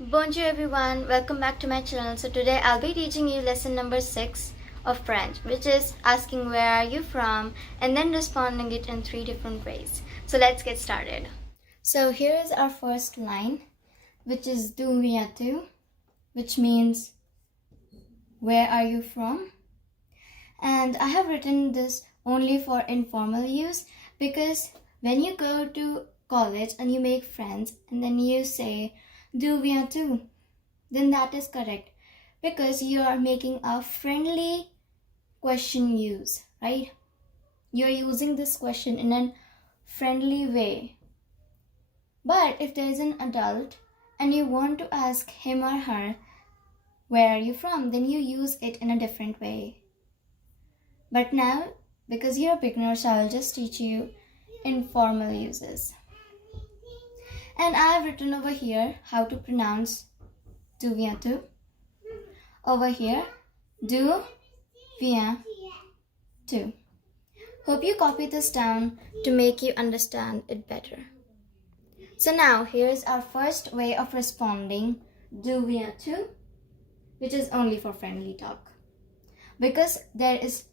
Bonjour everyone, welcome back to my channel. So today I'll be teaching you lesson number 6 of French, which is asking where are you from and then responding it in 3 different ways. So let's get started. So here is our first line, which is d'où viens-tu, which means where are you from? And I have written this only for informal use because when you go to college and you make friends and then you say d'où viens-tu, then that is correct because you are making a friendly question use, right? You're using this question in a friendly way. But if there is an adult and you want to ask him or her, where are you from? Then you use it in a different way. But now, because you're a beginner, so I'll just teach you informal uses. And I have written over here how to pronounce d'où viens-tu. Over here, d'où viens-tu. Hope you copy this down to make you understand it better. So now, here's our first way of responding d'où viens-tu, which is only for friendly talk. Because there is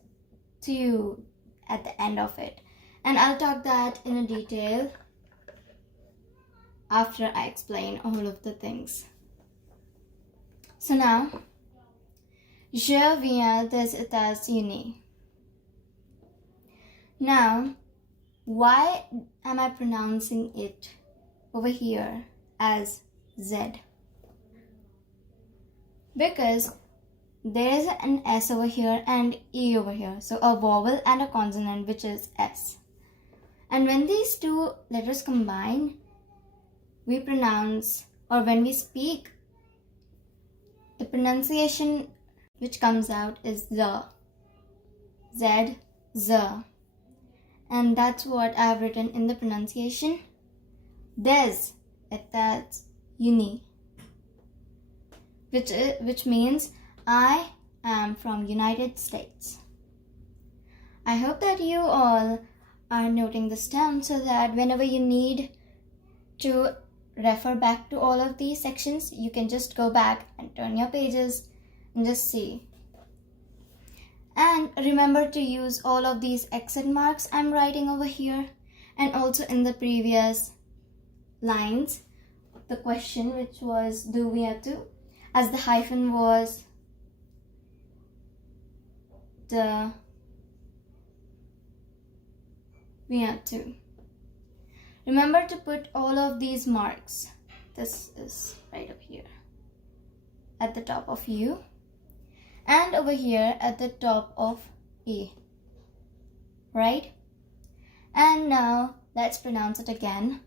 tu at the end of it. And I'll talk that in a detail after I explain all of the things. So now, je viens des États-Unis. Now, why am I pronouncing it over here as Z? Because there is an S over here and E over here. So a vowel and a consonant, which is S. And when these two letters combine, we pronounce, or when we speak, the pronunciation which comes out is the. Z, Z. And that's what I have written in the pronunciation. Des États-Unis. Which means I am from United States. I hope that you all are noting this down so that whenever you need to refer back to all of these sections, you can just go back and turn your pages and just see. And remember to use all of these accent marks I'm writing over here and also in the previous lines, the question which was d'où viens-tu, as the hyphen was the viens-tu. Remember to put all of these marks. This is right up here at the top of U and over here at the top of E. Right? And now let's pronounce it again.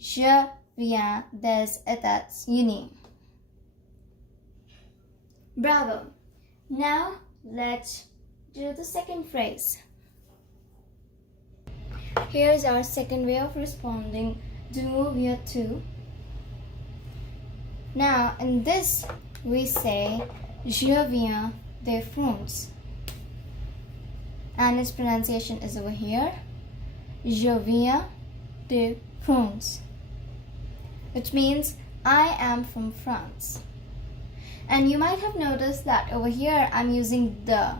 Je viens des États-Unis. Bravo! Now let's do the second phrase. Here's our second way of responding d'où viens-tu. Now in this we say je viens de France. And its pronunciation is over here. Je viens de France. Which means I am from France. And you might have noticed that over here I'm using the.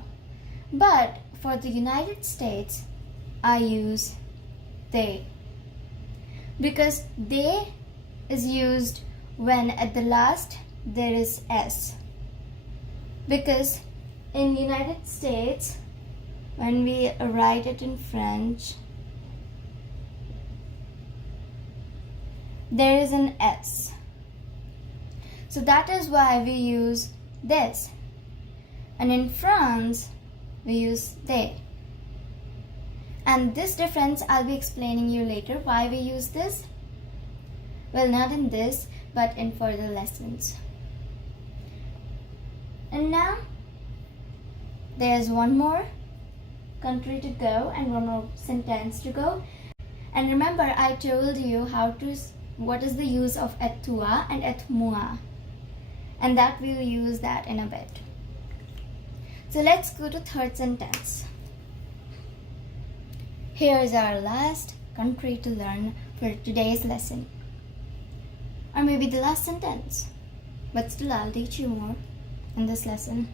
But for the United States, I use they. Because they is used when at the last there is S. Because in United States, when we write it in French, there is an S. So that is why we use this. And in France, we use they. And this difference I'll be explaining you later why we use this. Well, not in this, but in further lessons. And now, there's one more country to go and one more sentence to go. And remember, I told you what is the use of et toi and et moi. And that we'll use that in a bit. So let's go to third sentence. Here's our last country to learn for today's lesson. or maybe the last sentence. But still, I'll teach you more in this lesson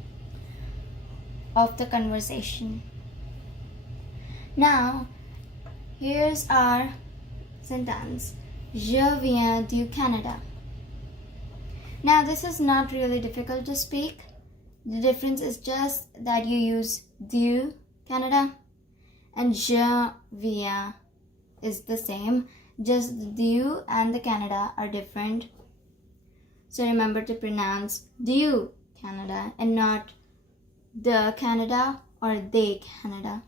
of the conversation. Now, here's our sentence. Je viens du Canada. Now, this is not really difficult to speak. The difference is just that you use du Canada and je viens is the same. Just the du and the Canada are different. So remember to pronounce du Canada and not the Canada or they Canada.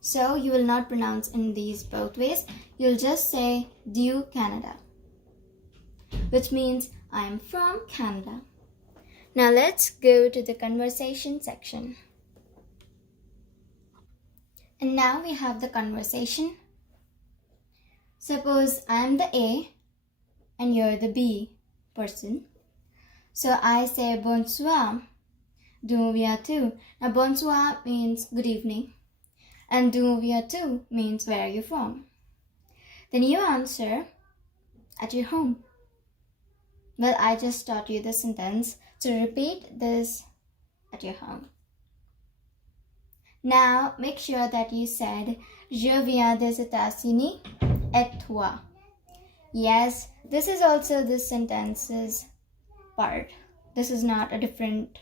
So you will not pronounce in these both ways. You'll just say du Canada, which means I am from Canada. Now let's go to the conversation section. And now we have the conversation. Suppose I'm the A and you're the B person. So I say bonsoir, d'où viens-tu? Now bonsoir means good evening and d'où viens-tu means where are you from? Then you answer at your home. Well, I just taught you the sentence, so repeat this at your home. Now make sure that you said je viens des États-Unis et toi. Yes, this is also this sentence's part. This is not a different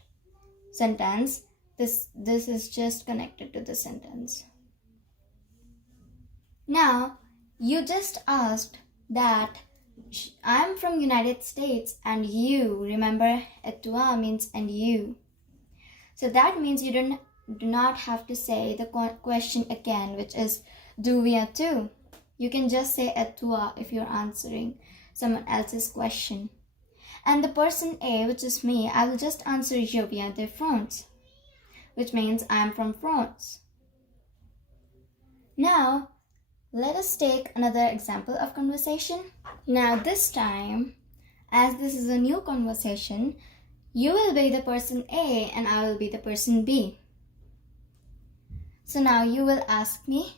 sentence. This is just connected to the sentence. Now, you just asked that I'm from United States and you. Remember, et toi means and you. So that means you do not have to say the question again, which is d'où viens-tu? You can just say et toi if you're answering someone else's question. And the person A, which is me, I will just answer je viens de France, which means I'm from France. Now, let us take another example of conversation. Now this time, as this is a new conversation, you will be the person A and I will be the person B. So now you will ask me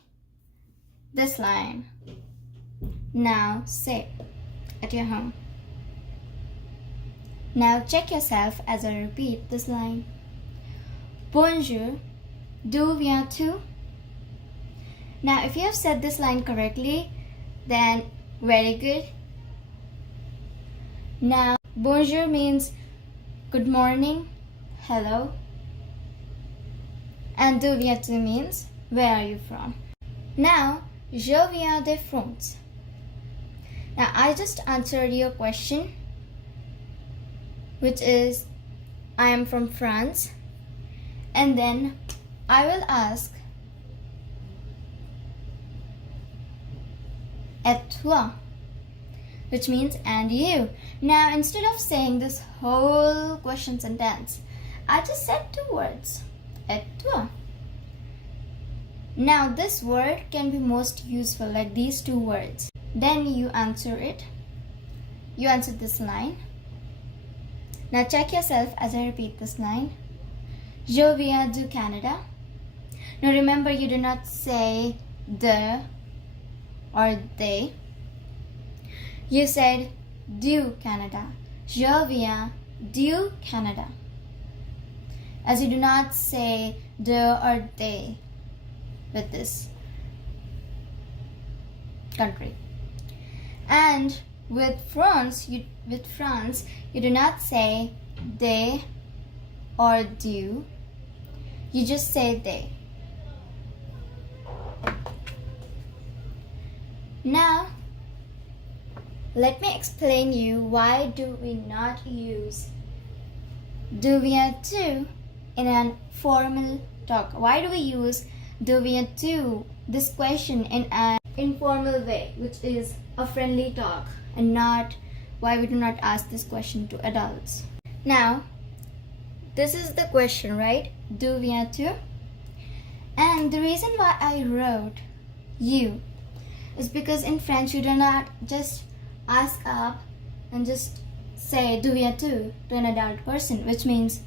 this line. Now say at your home. Now check yourself as I repeat this line. Bonjour, d'où viens-tu? Now if you have said this line correctly, then very good. Now bonjour means good morning, hello. And d'où viens-tu means where are you from? Now, je viens de France. Now I just answered your question, which is I am from France. And then I will ask et toi, which means and you. Now instead of saying this whole question sentence, I just said two words, et toi. Now this word can be most useful, like these two words. Then you answer it. You answer this line. Now check yourself as I repeat this line. Je viens du Canada. Now remember, you do not say the or they. You said du Canada. Je viens du Canada. As you do not say the or they with this country. And with France, you do not say they or du. You just say they. Now, let me explain you why do we not use d'où viens-tu in a formal talk. Why do we use d'où viens-tu, this question, in an informal way, which is a friendly talk, and not why we do not ask this question to adults. Now, this is the question, right? D'où viens-tu? And the reason why I wrote you is because in French you do not just ask up and just say d'où viens-tu to an adult person, which means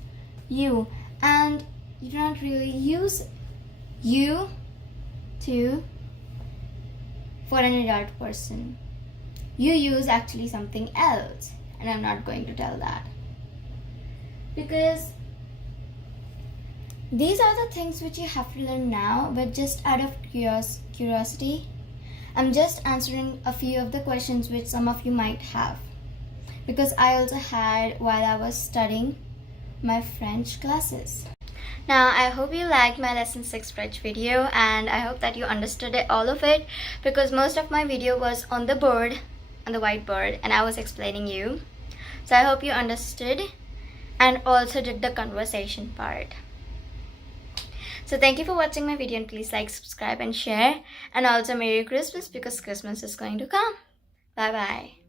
you, and you do not really use you to for an adult person. you use actually something else, and I'm not going to tell that, because these are the things which you have to learn now, but just out of curiosity, I'm just answering a few of the questions which some of you might have, because I also had while I was studying my French classes. Now, I hope you liked my lesson 6 French video, and I hope that you understood all of it, because most of my video was on the board, on the whiteboard, and I was explaining you. So I hope you understood and also did the conversation part. So thank you for watching my video, and please like, subscribe and share, and also Merry Christmas, because Christmas is going to come. Bye bye.